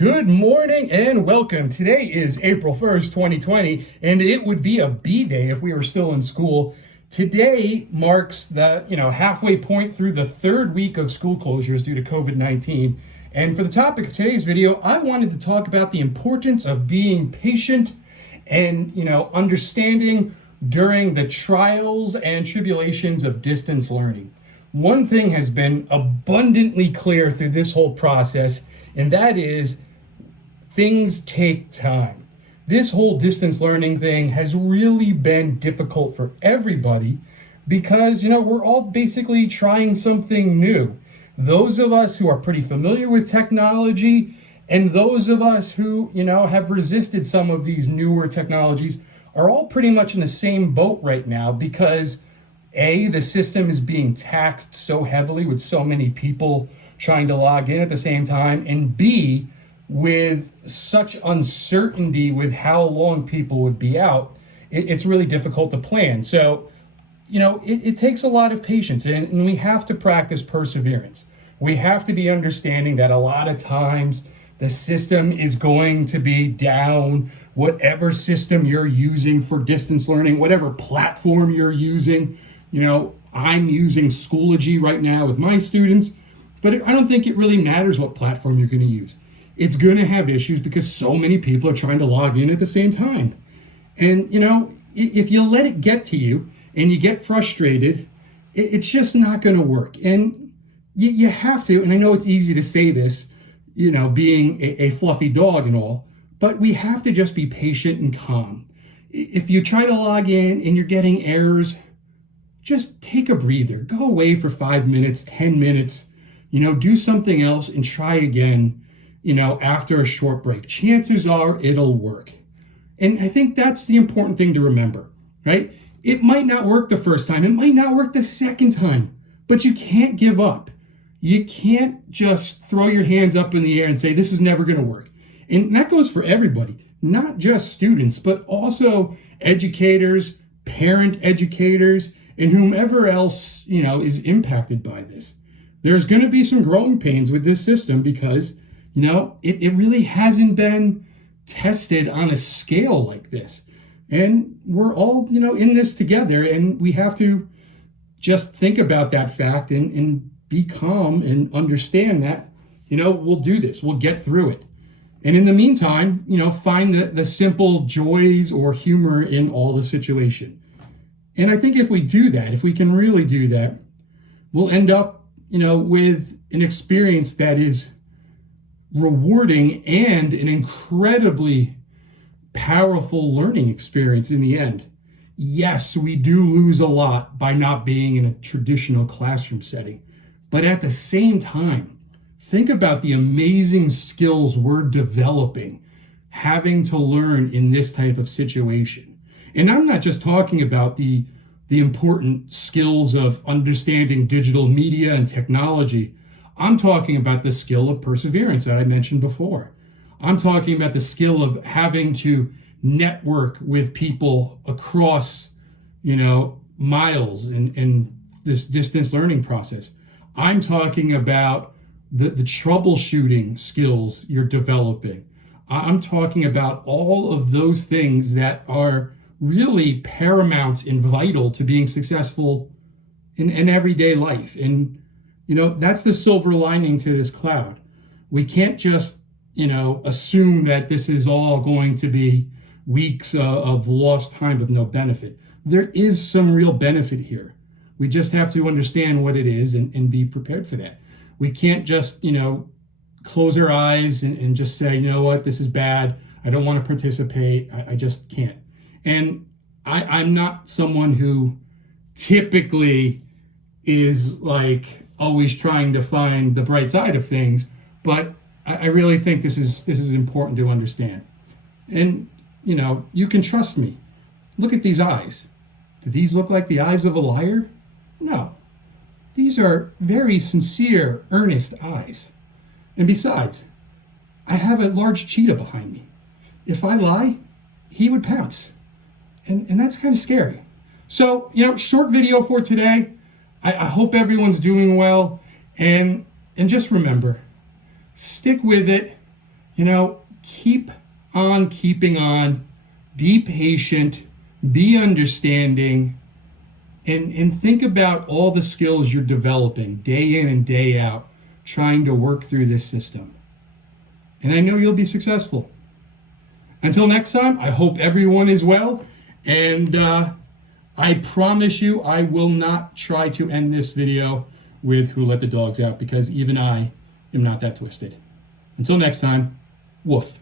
Good morning and welcome. Today is April 1st, 2020, and it would be a B day if we were still in school. Today marks the, halfway point through the third week of school closures due to COVID-19. And for the topic of today's video, I wanted to talk about the importance of being patient and, understanding during the trials and tribulations of distance learning. One thing has been abundantly clear through this whole process, and that is things take time. This whole distance learning thing has really been difficult for everybody because, we're all basically trying something new. Those of us who are pretty familiar with technology and those of us who, have resisted some of these newer technologies are all pretty much in the same boat right now because A, the system is being taxed so heavily with so many people trying to log in at the same time, and B, with such uncertainty with how long people would be out, it's really difficult to plan. So, it takes a lot of patience, and we have to practice perseverance. We have to be understanding that a lot of times the system is going to be down. Whatever system you're using for distance learning, whatever platform you're using, I'm using Schoology right now with my students, but I don't think it really matters what platform you're going to use. It's going to have issues because so many people are trying to log in at the same time. And, if you let it get to you and you get frustrated, it's just not going to work. And you have to, and I know it's easy to say this, being a fluffy dog and all, but we have to just be patient and calm. If you try to log in and you're getting errors, just take a breather. Go away for 5 minutes, 10 minutes, do something else and try again, after a short break. Chances are it'll work. And I think that's the important thing to remember, right? It might not work the first time. It might not work the second time, but you can't give up. You can't just throw your hands up in the air and say, this is never going to work. And that goes for everybody, not just students, but also educators, parent educators, and whomever else, is impacted by this. There's going to be some growing pains with this system because, it really hasn't been tested on a scale like this. And we're all, in this together, and we have to just think about that fact and be calm and understand that, we'll do this, we'll get through it. And in the meantime, find the simple joys or humor in all the situation. And I think if we do that, if we can really do that, we'll end up, with an experience that is rewarding and an incredibly powerful learning experience in the end. Yes, we do lose a lot by not being in a traditional classroom setting, but at the same time, think about the amazing skills we're developing having to learn in this type of situation. And I'm not just talking about the important skills of understanding digital media and technology. I'm talking about the skill of perseverance that I mentioned before. I'm talking about the skill of having to network with people across, miles in this distance learning process. I'm talking about the troubleshooting skills you're developing. I'm talking about all of those things that are really paramount and vital to being successful in everyday life. And, that's the silver lining to this cloud. We can't just, assume that this is all going to be weeks of lost time with no benefit. There is some real benefit here. We just have to understand what it is and be prepared for that. We can't just, close our eyes and just say, you know what, this is bad. I don't want to participate. I just can't. And I'm not someone who typically is like always trying to find the bright side of things, but I really think this is important to understand. And, you can trust me. Look at these eyes. Do these look like the eyes of a liar? No. These are very sincere, earnest eyes. And besides, I have a large cheetah behind me. If I lie, he would pounce. And that's kind of scary. So, short video for today. I hope everyone's doing well. And just remember, stick with it. keep on keeping on, be patient, be understanding, and think about all the skills you're developing day in and day out, trying to work through this system. And I know you'll be successful. Until next time, I hope everyone is well, and I promise you I will not try to end this video with Who Let the Dogs Out, because even I am not that twisted. Until next time, woof.